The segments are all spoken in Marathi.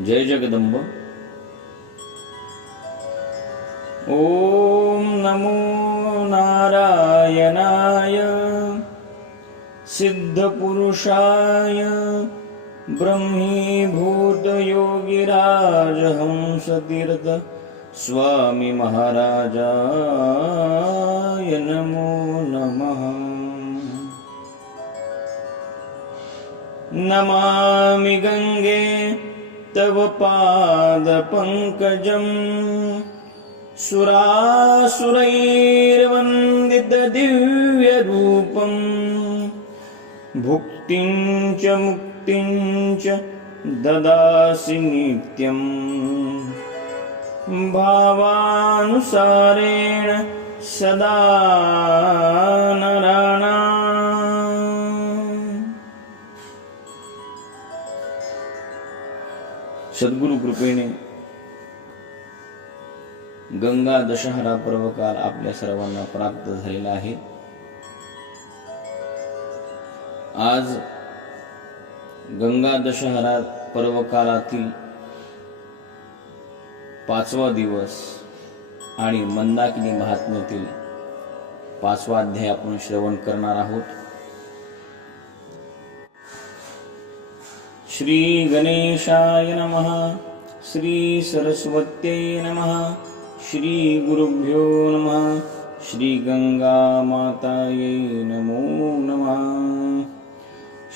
जय जगदंब। ॐ नमो नारायणाय। सिद्धपुरुषाय। ब्रह्मीभूतयोगिराजहंसतीर्थ स्वामी महाराजाय नमो नमः। नमामि गङ्गे तव पादपङ्कजम् सुरासुरैर्वन्दितदिव्यरूपम् भुक्तिं च मुक्तिं च ददासि नित्यम्। भावानुसारेण सदा नराणा सद्गुरु कृपेने गंगा दशहरा पर्वकाल आपल्या सर्वांना प्राप्त झालेला आहे. आज गंगा दशहरा पर्वकालातील पाचवा दिवस आणि मंदाकिनी महात्म्यातील पाचवा अध्याय आपण श्रवण करणार आहोत. श्री गणेशाय नमः श्री सरस्वत्यै नमः श्री गुरुभ्यो नमः श्री गंगा मातायै नमो नमः।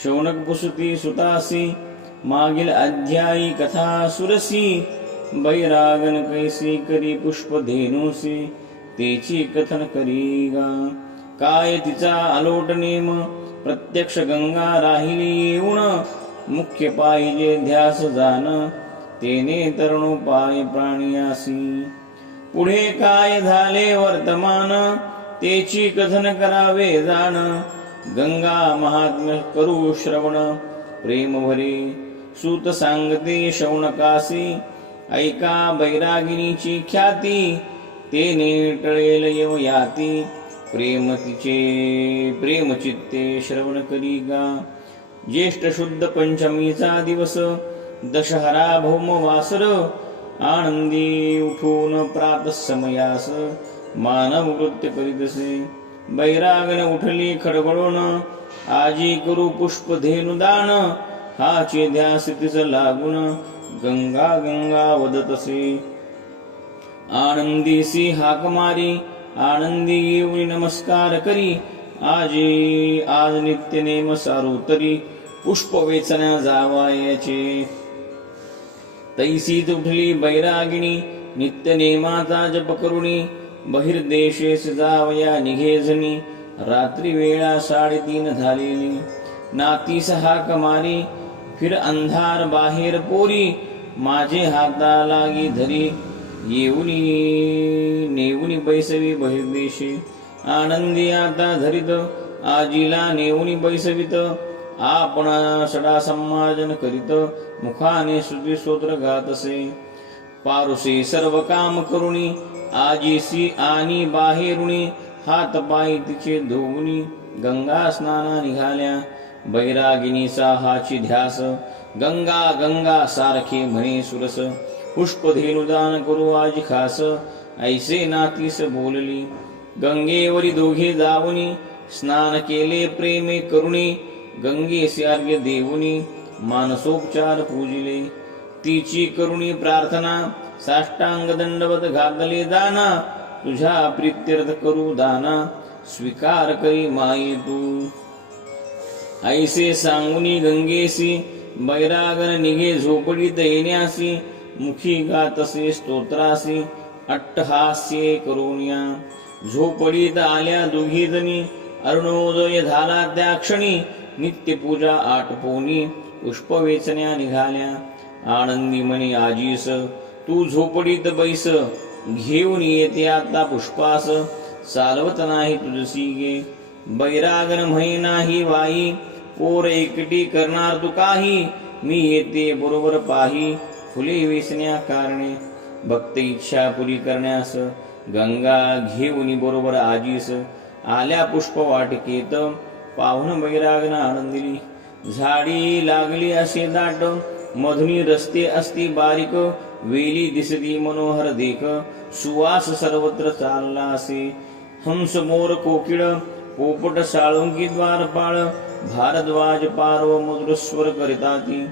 शौनक पुसुती सुतासी मागील अध्यायी कथा सुरसी बैरागन कैसी करी पुष्प धेनुसी तेची कथन करी गा काय तिचा अलोट नेम प्रत्यक्ष गंगा राहिली येऊन मुख्य पाहिजे ध्यास जाण तेने तरुणोपाय प्राणियासी पुढे काय झाले वर्तमान तेची कथन करावे जाण. गंगा महात्म्य करू श्रवण प्रेम भरे. सूत सांगते शौनकासी ऐका बैरागिनीची ख्याती. तेने टळेल येव याती. प्रेम तिचे प्रेम चित्ते श्रवण करी गा. ज्येष्ठ शुद्ध पंचमीचा दिवस दशहरा भौम वासर आनंदी उठून प्रात समयास मानव कृत्य करीतसे बैरागन उठली खडबडून आजी करू पुष्प धेनुदान हाचे ध्यास तिच लागून गंगा गंगा वदतसे आनंदीसी हाक मारी आनंदी येऊन नमस्कार करी आजी आज नित्य नेम सारू तरी पुष्प वेचण्या जावायचे. तैसी तुठली बैरागिणी नित्य नेमाचा जप करुणी बहिर्देशेस जावया निघेझनी रात्री वेळा साडेतीन झालेली. नाती सहा कमारी फिर अंधार बाहेर पोरी माझे हाता लागी धरी. येऊनी नेऊनी बैसवी बहिर्देशी. आनंदी आता धरित आजीला नेऊनी बैसवित. आपण सडा संमार्जन करीत मुखाने श्रुती स्तोत्र घात असे पारुसे सर्व काम करुणी आजीसी आणि बाहेरुणी हात पाय तिचे धुवणी गंगा स्नाना निघाल्या. बैरागिनीचा हाची ध्यास गंगा गंगा सारखे म्हणे सुरस. पुष्प धेनुदान करू आजी खास ऐसे नातीस बोलली. गंगेवरी दोघे जाऊनी स्नान केले प्रेमे करुणी गंगेसे अर्घ्य देऊनी मानसोपचार पूजिले. तिची करुणी प्रार्थना साष्टांग दंडवत घातले दाना तुझ्या प्रित्यर्थ करू दाना स्वीकार करी माये तू. ऐसे सांगुनी गंगेसी बैरागन निघे झोपडीत येण्यासी मुखी गातसे स्तोत्रासी अट्टहास्ये करुण्या. झोपडीत आल्या दोघी जणी. अरुणोदय झाला त्या क्षणी. नित्यपूजा आटपोनी पुष्प वेचण्या निघाल्या. आनंदी मनी आजीस तू झोपडीत बैस. घेऊन येते आता पुष्पास. चालवत नाही तुझसी गे. बैरागन म्हणे नाही वाई. पोर एकटी करणार तू काही? मी येते बरोबर पाही. फुले वेचण्या कारणे. भक्त इच्छा पुरी करण्यास. गंगा घेऊन बरोबर आजीस आल्या पुष्प वाटकेत पाहुण बैरागन आनंदिली. झाडी लागली असे दाट मधुनी रस्ते असती बारीक वेली दिसती मनोहर देख सुवास सर्वत्र चालला असे. हंस मोर कोकिळ पोपट साळुंकी द्वारपाळ भारद्वाज पार्व मधुर स्वर करिताती.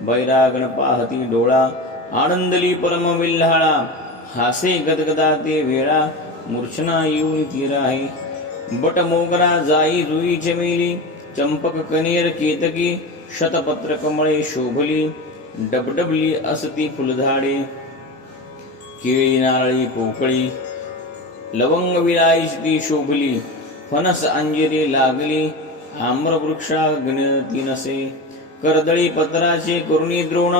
बैरागण पाहती डोळा आनंदली परम विल्हाळा हासे गदगदा ते वेळा मूर्छना येऊन तीरा आहे बट मोगरा जाई जुई चमेली चंपक कनेर केतकी शतपत्र कमळे शोभली डबडबली असती फुलझाडे. केळी नारळी पोकळी लवंग विलायची शोभली फणस अंजिरी लागली आम्रवृक्षा गणती नसे कर्दळी पत्राचे करुणी द्रोण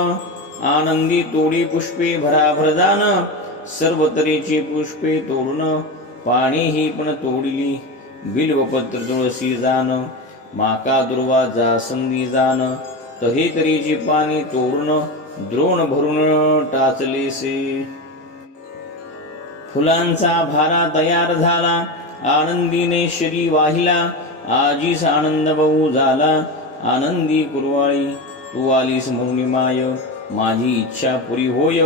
आनंदी तोडी पुष्पे भराभरदान सर्व तऱ्हेची पुष्पे तोडून पाणी ही पण तोडली. बिल्वपत्र तुळसी जान माका दुर्वा जासंदी जान. तही तऱ्हेची पाणी तोडून द्रोण भरून टाचलेसे फुलांचा भारा तयार झाला आनंदीने शरी वाहिला. आजीस आनंद बहु झाला आनंदी कुरवाळी. तू आलीस म्हणून माय माझी इच्छा पुरी होय.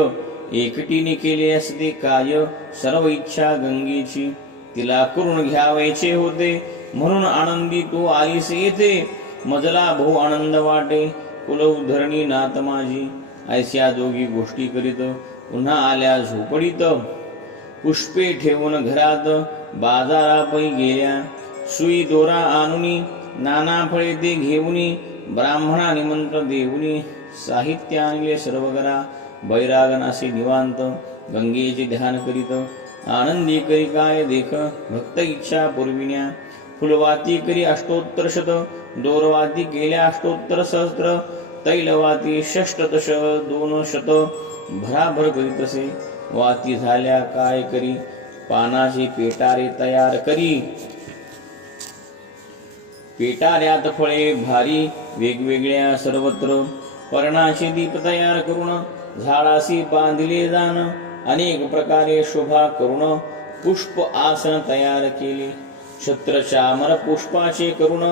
एकटीने केले असते काय सर्व इच्छा गंगेची. तिला करून घ्यावायचे होते. म्हणून आनंदी तू आईस येते. मजला बहु आनंद वाटे. कुलधरणी नात माझी. ऐस्या दोघी गोष्टी करीत पुन्हा आल्या झोपडीत. पुष्पे ठेवून घरात बाजारापै गेल्या. सुई दोरा आणुनी नाना फळे ते घेऊनी ब्राह्मणा निमंत्र देऊनी साहित्य आणले सर्व करा बैरागनाशी निवांत गंगेचे ध्यान करीत आनंदी करी काय देख भक्त इच्छा पुरविण्या. फुलवाती करी अष्टोत्तर शत दोरवाती केल्या अष्टोत्तर सहस्त्र तैलवाती षष्टदश दोन शत. भराभर करीत असे वाती झाल्या काय करी पानाची पेटारे तयार करी. पेटाऱ्यात फळे भारी वेगवेगळ्या सर्वत्र पर्णाचे दीप तयार करून झाडाशी बांधले जाणं अनेक प्रकारे शोभा करून पुष्प आसन तयार केले. छत्र पुष्पाचे करून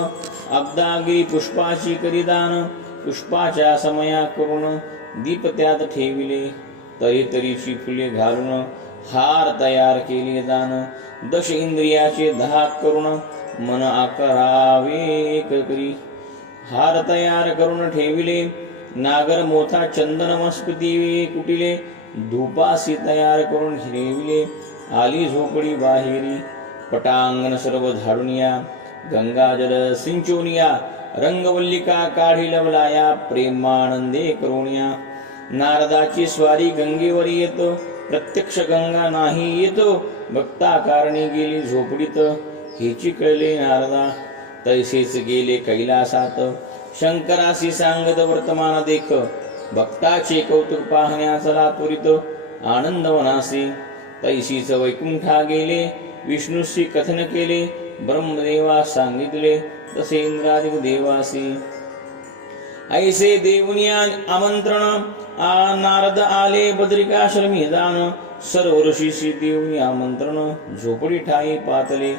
अब्दागिरी पुष्पाची करीदान पुष्पाच्या समया करून दीप त्यात ठेविले. तरी तरीची फुले घालून हार तयार केले जाण दश इंद्रियाचे दहा करून मन आकारावे एक करी हार तयार करून ठेविले नागर मोठा चंदनमस्कृती कुटिले धूपासी तयार करून हिरविले आली झोपडी बाहेरी पटांगण सर्व झाडूनिया गंगाजल सिंचोनिया रंगवल्लिका काढी लवलाया प्रेमानंदे करुणिया. नारदाची स्वारी गंगेवर येतो प्रत्यक्ष गंगा नाही येतो भक्ता कारणी गेली झोपडीत हेची कळले नारदा तैसेच गेले कैलासात. शंकरासी सांगत वर्तमान देख. भक्ताचे कौतुक पाहण्याचा त्वरित आनंदवनासी. तैशीच वैकुंठा गेले विष्णूशी कथन केले ब्रह्मदेवा सांगितले तसे इंद्रादिक देवासी. ऐसे देवनिया आमंत्रण आ नारद आले बद्रिकाश्रमी दान सर्व ऋषीशी देवनी आमंत्रण झोपडी ठाई पातले.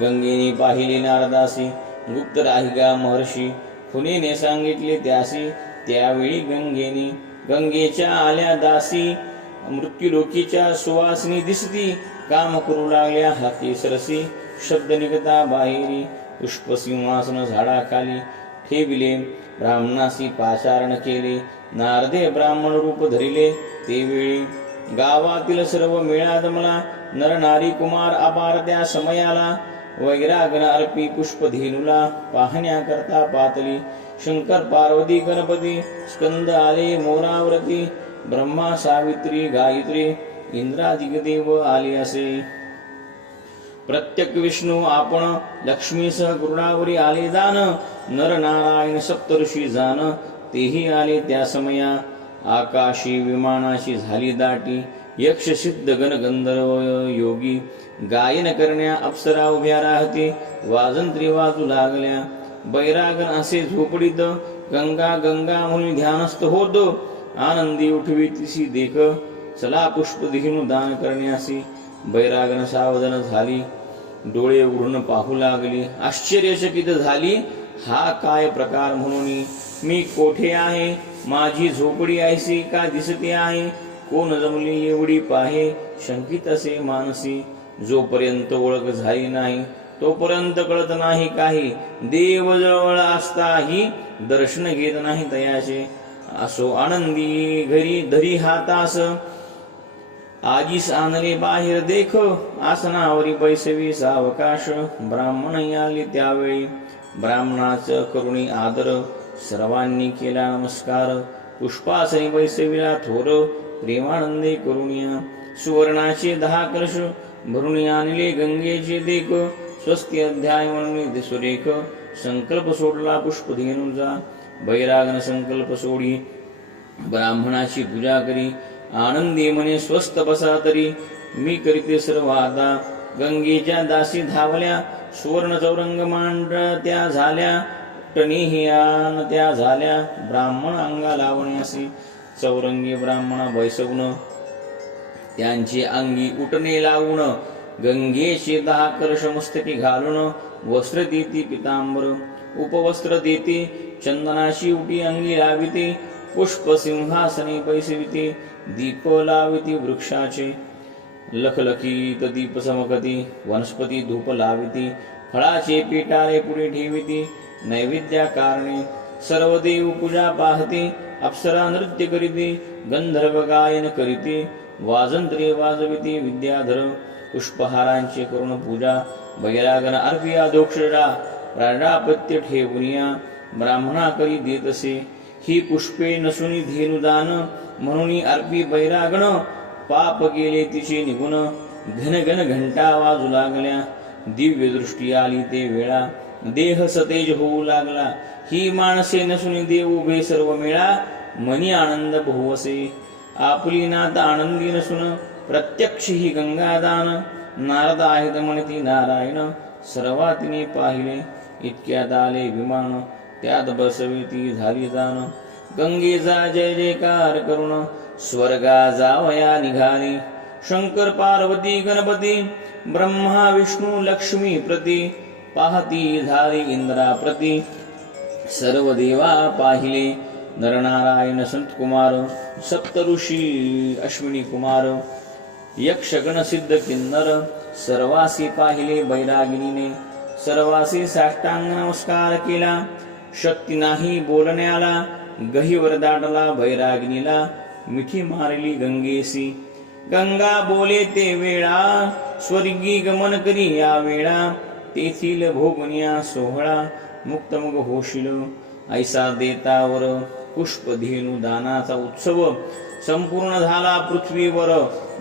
गंगेने पाहिले नारदासी गुप्त राहिगा महर्षी खुनेने सांगितले त्यासी त्यावेळी गंगेने. गंगेच्या आल्या दासी मृत्यूलोकीच्या सुवासनी दिसती काम करू लागल्या हाती सरसी शब्द निघता बाहेरी पुष्पसिंहासन झाडाखाली ठेविले ब्राह्मणासी पाचारण केले नारदे ब्राह्मण रूप धरिले. ते वेळी गावातील सर्व मेळा जमला नर नारी कुमार अपार त्या समयाला वैरागन अर्पी पुष्प धेनुला पाहण्याकरता पातली शंकर पार्वती गणपती स्कंद आले मोरावरती ब्रह्मा सावित्री गायत्री इंद्रादिक देव आले असे. प्रत्येक विष्णू आपण लक्ष्मीसह गुरुडावरी आले जाण नर नारायण सप्तऋषी जाण तेही आले त्या समया. आकाशी विमानाशी झाली दाटी यक्ष सिद्ध गण गंधर्व योगी. गायन करण्या अप्सरा उभ्या राहते वाजंत्री वाजू लागल्या. बैरागण असे झोपडीत गंगा गंगा म्हणून ध्यानस्थ होत आनंदी उठवी तिसी देख. चला पुष्प दिहिनू दान करण्यासी बैरागण सावधान झाली. डोळे उघडून पाहू लागली. आश्चर्यचकित झाली हा काय प्रकार म्हणून. मी कोठे आहे? माझी झोपडी ऐसी का दिसते आहे? कोण जमली एवढी पाहे? शंकित असे मानसी. जोपर्यंत ओळख झाली नाही तोपर्यंत कळत नाही काही. देव जवळ असताही दर्शन घेत नाही तयाचे. असो आनंदी घरी धरी हातास आजीस आणले बाहेर देख. आसनावरी पैसवी सावकाश ब्राह्मण आले त्यावेळी. ब्राह्मणाच करुणी आदर. सर्वांनी केला नमस्कार. पुष्पासनी बैसविला थोर. प्रेमानंदे करुणिया सुवर्णाचे दहा कलश भरून आणले गंगेचे देख स्वस्ती अध्याय म्हणून सुरेख संकल्प सोडला पुष्पधेनुजा बैरागन संकल्प सोडी ब्राह्मणाची पूजा करी आनंदी म्हणे स्वस्त बसा तरी मी करीते सर्व आता गंगेच्या दासी धावल्या सुवर्ण चौरंग मांड त्या झाल्या टणिहियान त्या झाल्या ब्राह्मण अंगा लावण्यासी चौरंगी ब्राह्मण भैसगुण त्यांची अंगी उठणे लावून गंगेचे दहा मस्तकी घालून वस्त्र देती पितांबर उपवस्त्र देते चंदनाशी उटी अंगी लाविते पुष्प सिंहासने पैसविते दीप लाविते वृक्षाचे लखलखीत दीप समकती वनस्पती धूप लाविती फळाचे पिटाळे पुढे ठेविती नैवेद्या कारणे सर्व देव पूजा पाहते अप्सरा नृत्य करीते गंधर्व गायन करीती वाजंत्रे वाजविते विद्याधर पुष्पहारांचे करून पूजा बहिरागन अर्पिया दोक्षरा प्राणापत्य ठेवूनिया ब्राह्मणा करी देत असे ही पुष्पे नसुनी धेनुदान म्हणून अर्पी बैरागण पाप गेले तिचे निघून घन घन घंटा वाजू लागल्या दिव्य दृष्टी आली ते वेळा देह सतेज होऊ लागला ही माणसे नसुनी देव उभे सर्व मेळा मनी आनंद बहुवसे. आपली नात आनंदी नसून प्रत्यक्ष ही गंगादान. नारद आहेत म्हणती नारायण सर्वातिने पाहिले इतक्यात आले विमान त्यात बसवी ती झाली जाण. गंगेचा जय जयकार करून स्वर्गा जावया निघाली. शंकर पार्वती गणपती ब्रह्मा विष्णू लक्ष्मी प्रती पाहती झाली इंद्रा प्रती सर्व देवा पाहिले नरनारायण संत कुमार सप्तऋषी अश्विनी कुमार यक्षगण सिद्ध किन्नर सर्वासी पाहिले बैरागिनीने सर्वासी साष्टांग नमस्कार केला शक्ती नाही बोलण्याला गहीवर दाटला बैरागिनीला मिठी मारली गंगेसी. गंगा बोले ते वेळा स्वर्गी गमन करी या वेळा तेथील भोगनिया सोहळा मुक्तमुग होशील ऐसा देतावर पुष्पधेनु दानाचा उत्सव संपूर्ण झाला पृथ्वीवर।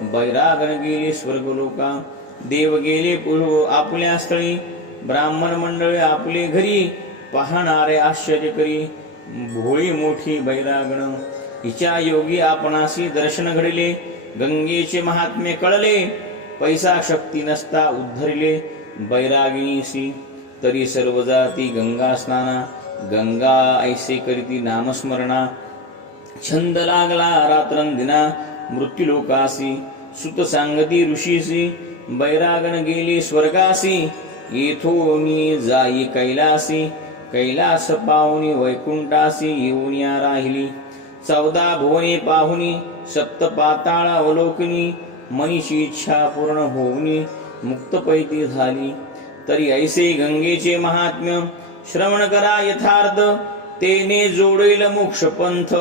बैरागण गेले स्वर्गलोका। देव गेले आपल्या स्थळी। ब्राह्मण मंडळी आपले घरी। पाहणारे आश्चर्य करी। भोळी मोठी बैरागण। हिच्या योगी आपणासी दर्शन घडले। गंगेचे महात्म्य कळले। पैसा शक्ती नसता उद्धरले। बैरागिणीसी तरी सर्व जाती गंगा स्नाना गंगा ऐसे करीती नामस्मरणा छंद लागला रात्रंदिना मृत्युलोकासी सुत सांगती ऋषीसी बैरागण गेली स्वर्गासी येथोनी जाई कैलासी कैलास पाहुनी वैकुंठासी येऊन या राहिली. चौदा भुवने पाहुनी सप्त पाताळ अवलोकनी मनीषी इच्छा पूर्ण होऊनी मुक्तपैती झाली. तरी ऐसे गंगेचे महात्म्य श्रवण करा यथार्थ तेने जोडेल मोक्ष पंथ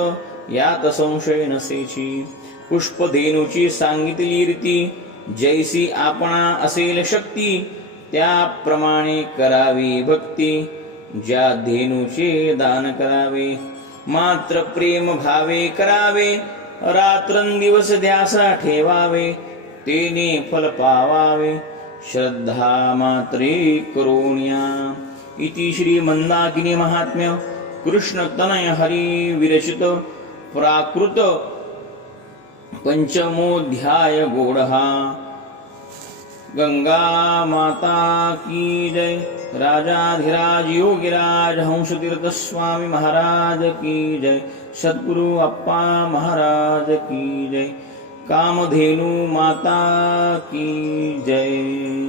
यात संशय नसेची. पुष्पधेनूची सांगितली रीती जैसी आपणा असेल शक्ती त्याप्रमाणे करावी भक्ती. ज्या धेनुचे दान करावे मात्र प्रेम भावे करावे रात्रंदिवस ध्यासा ठेवावे तेने फल पावावे. श्रद्धा मात्रे इति श्री मंदाकिनी महात्म्य कृष्ण तनय हरी विरचित प्राकृत पंचमोध्याय गोडहा गंगा माता की जय। राजाधिराज योगिराज हंसतीर्थ स्वामी महाराज की जय। सद्गुरु अप्पा महाराज की जय। कामधेनु माता की जय